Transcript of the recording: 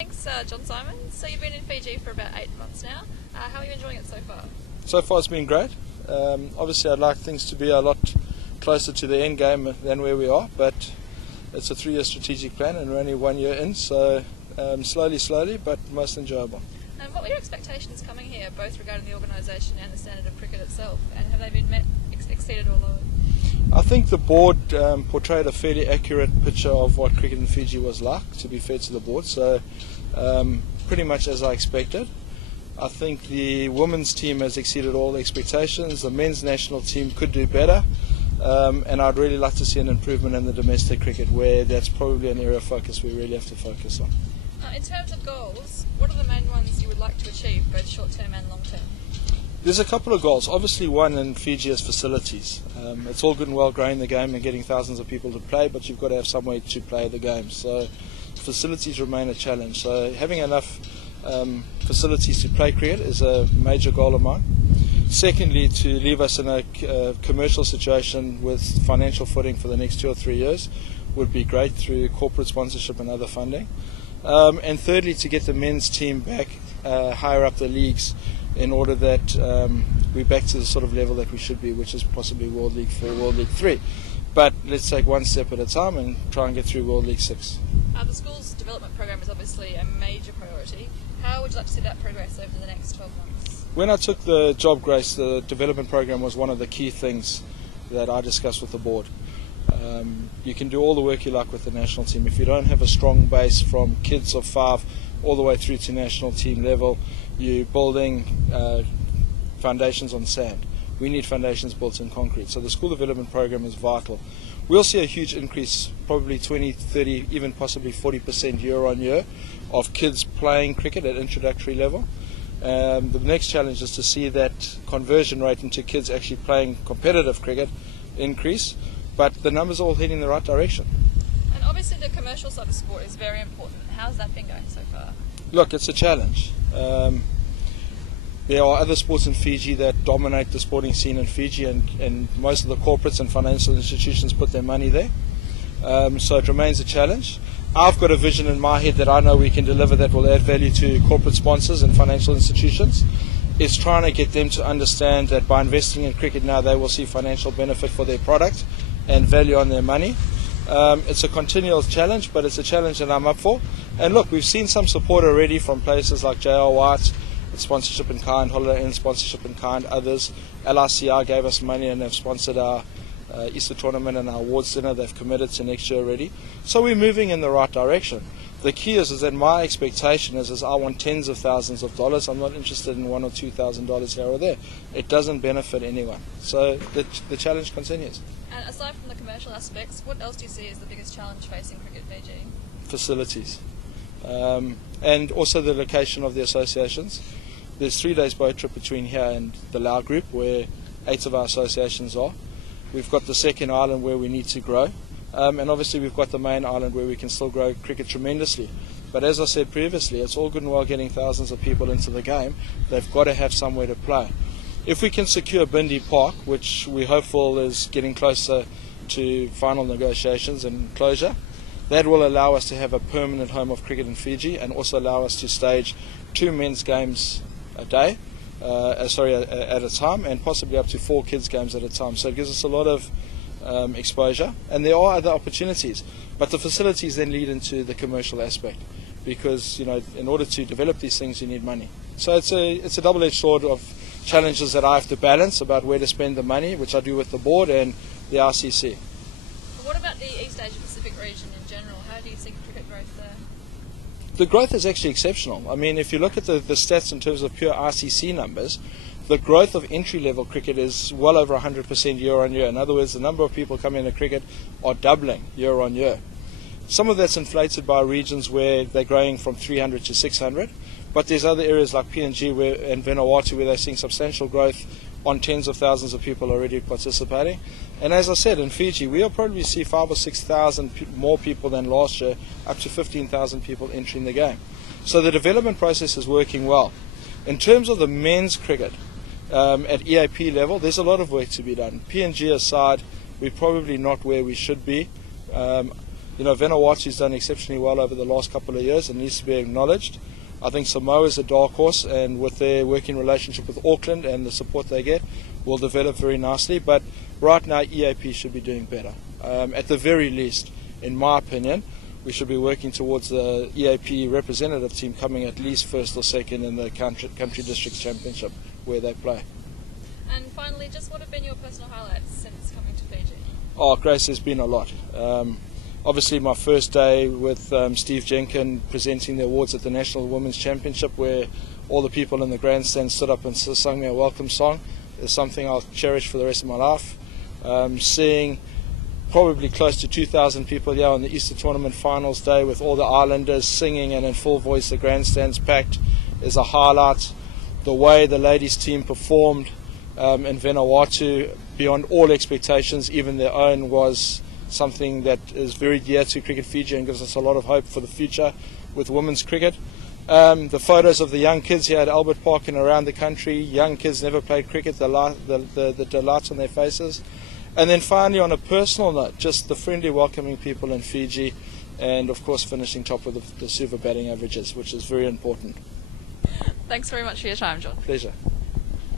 Thanks, Jon Symonds. So you've been in Fiji for about 8 months now. How are you enjoying it so far? So far it's been great. Obviously I'd like things to be a lot closer to the end game than where we are, but it's a 3-year strategic plan and we're only 1 year in, so slowly, but most enjoyable. And what were your expectations coming here, both regarding the organisation and the standard of cricket itself, and have they been met, exceeded or lowered? I think the board portrayed a fairly accurate picture of what cricket in Fiji was like, to be fair to the board, so pretty much as I expected. I think the women's team has exceeded all expectations. The men's national team could do better, and I'd really like to see an improvement in the domestic cricket, where that's probably an area of focus we really have to focus on. In terms of goals, what are the main ones you would like to achieve, both short-term and long-term? There's a couple of goals. Obviously one in Fiji is facilities. It's all good and well growing the game and getting thousands of people to play, but you've got to have somewhere to play the game. So facilities remain a challenge. So having enough facilities to play cricket is a major goal of mine. Secondly, to leave us in a commercial situation with financial footing for the next 2 or 3 years would be great through corporate sponsorship and other funding. And thirdly, to get the men's team back higher up the leagues in order that we're back to the sort of level that we should be, which is possibly World League 4, World League 3. But let's take one step at a time and try and get through World League 6. The school's development program is obviously a major priority. How would you like to see that progress over the next 12 months? When I took the job, Grace, the development program was one of the key things that I discussed with the board. You can do all the work you like with the national team. If you don't have a strong base from kids of 5 all the way through to national team level, you're building foundations on sand. We need foundations built in concrete. So the school development program is vital. We'll see a huge increase, probably 20, 30, even possibly 40% year on year of kids playing cricket at introductory level. The next challenge is to see that conversion rate into kids actually playing competitive cricket increase, but the numbers are all heading in the right direction. And obviously the commercial side of sport is very important. How's that been going so far? Look, it's a challenge. There are other sports in Fiji that dominate the sporting scene in Fiji, and most of the corporates and financial institutions put their money there. So it remains a challenge. I've got a vision in my head that I know we can deliver that will add value to corporate sponsors and financial institutions. It's trying to get them to understand that by investing in cricket now they will see financial benefit for their product and value on their money. It's a continual challenge, but it's a challenge that I'm up for. And look, we've seen some support already from places like J.R. White, sponsorship in kind, Holiday Inn sponsorship in kind, others. LICR gave us money and they've sponsored our Easter tournament and our awards dinner. They've committed to next year already. So we're moving in the right direction. The key is that my expectation is I want tens of thousands of dollars. I'm not interested in $1,000 or $2,000 here or there. It doesn't benefit anyone. So the challenge continues. And aside from the commercial aspects, what else do you see as the biggest challenge facing cricket Fiji? Facilities. And also the location of the associations. There's 3 days boat trip between here and the Lao group, where 8 of our associations are. We've got the second island where we need to grow, and obviously we've got the main island where we can still grow cricket tremendously. But as I said previously, it's all good and well getting thousands of people into the game. They've got to have somewhere to play. If we can secure Bindi Park, which we're hopeful is getting closer to final negotiations and closure, that will allow us to have a permanent home of cricket in Fiji and also allow us to stage 2 men's games a day, at a time, and possibly up to 4 kids games at a time. So it gives us a lot of exposure, and there are other opportunities. But the facilities then lead into the commercial aspect, because in order to develop these things you need money. So it's a double-edged sword of challenges that I have to balance about where to spend the money, which I do with the board and the RCC. What about the East Asia Pacific region in general? How do you see cricket growth there? The growth is actually exceptional. I mean, if you look at the stats in terms of pure RCC numbers, the growth of entry-level cricket is well over 100% year on year. In other words, the number of people coming into cricket are doubling year on year. Some of that's inflated by regions where they're growing from 300 to 600, but there's other areas like PNG and Vanuatu where they're seeing substantial growth on tens of thousands of people already participating. And as I said, in Fiji, we'll probably see 5,000 or 6,000 more people than last year, up to 15,000 people entering the game. So the development process is working well. In terms of the men's cricket, at EAP level, there's a lot of work to be done. PNG aside, we're probably not where we should be. Vanuatu's done exceptionally well over the last couple of years and needs to be acknowledged. I think Samoa's a dark horse, and with their working relationship with Auckland and the support they get, will develop very nicely. But right now, EAP should be doing better. At the very least, in my opinion, we should be working towards the EAP representative team coming at least first or second in the country districts championship where they play. And finally, just what have been your personal highlights since coming to Fiji? Oh, Grace, there's been a lot. Obviously, my first day with Steve Jenkin presenting the awards at the National Women's Championship, where all the people in the grandstand stood up and sung me a welcome song, is something I'll cherish for the rest of my life. Seeing probably close to 2,000 people here on the Easter Tournament Finals Day with all the Islanders singing and in full voice, the grandstands packed, is a highlight. The way the ladies team performed in Vanuatu, beyond all expectations, even their own, was something that is very dear to Cricket Fiji and gives us a lot of hope for the future with women's cricket. The photos of the young kids here at Albert Park and around the country, young kids never played cricket, the delight on their faces. And then finally, on a personal note, just the friendly, welcoming people in Fiji, and of course finishing top with the Suva batting averages, which is very important. Thanks very much for your time, Jon. Pleasure.